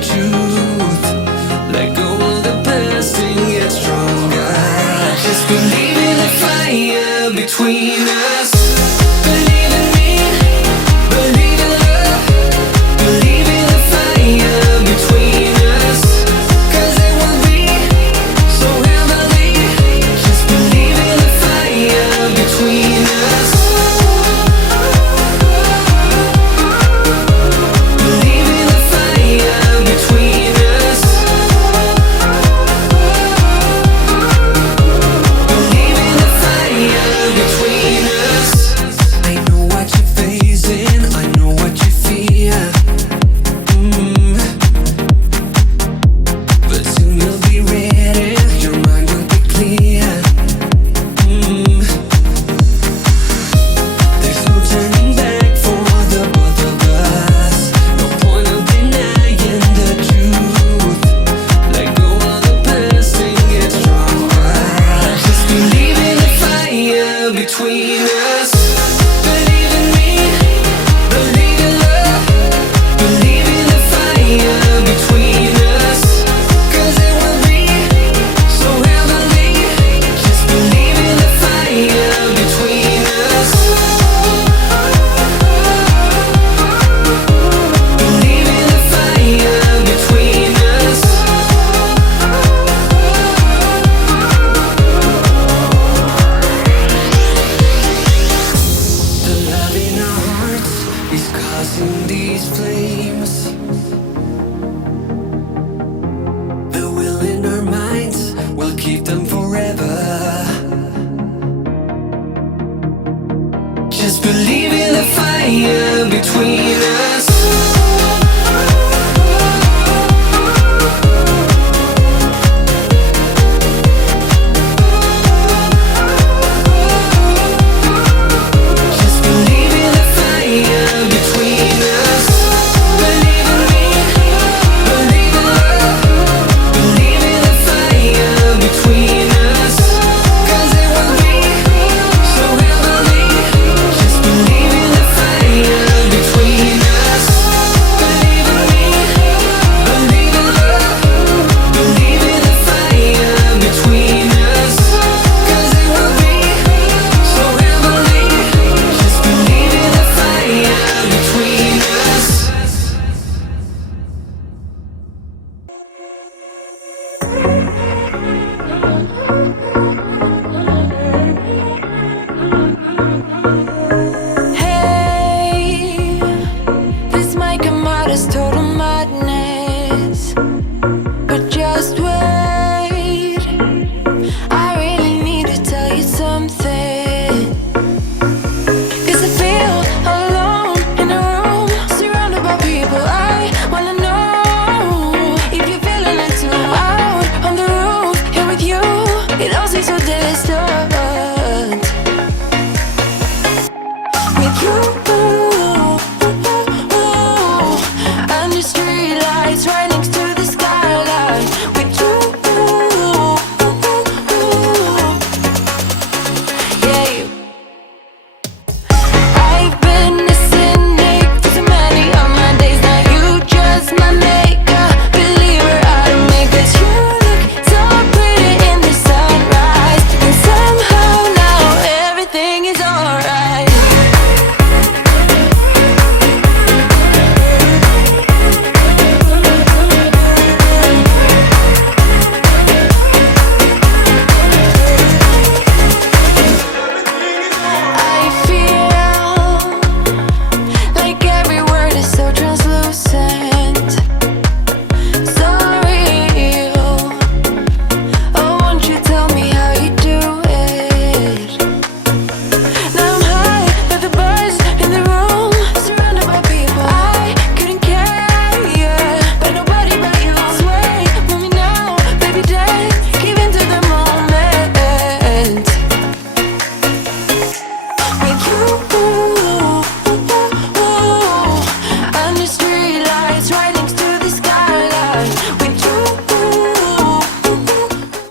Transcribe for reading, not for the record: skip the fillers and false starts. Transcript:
truth. Let go of the past and get stronger. Just believe in the fire between us. Believe in me, believe in love. Believe in the fire between us, 'cause it will be so heavenly. Just believe in the fire between us. Believe in the fire between us. Believe in the fire between us. I know what you're facing, I know what you fear. But soon you'll be ready, your mind will be clear. There's no turning back for the both of us. No point of denying the truth. Let go of the past and get stronger. Just believe in the fire between us. Believe in me, believe in love. Believe in the fire between us, 'cause it will be so heavenly. Just believe in the fire between us. Believe in the fire between us. The love in our hearts is causing these flames. The will in our minds will keep them forever. Just believe in the fire between us.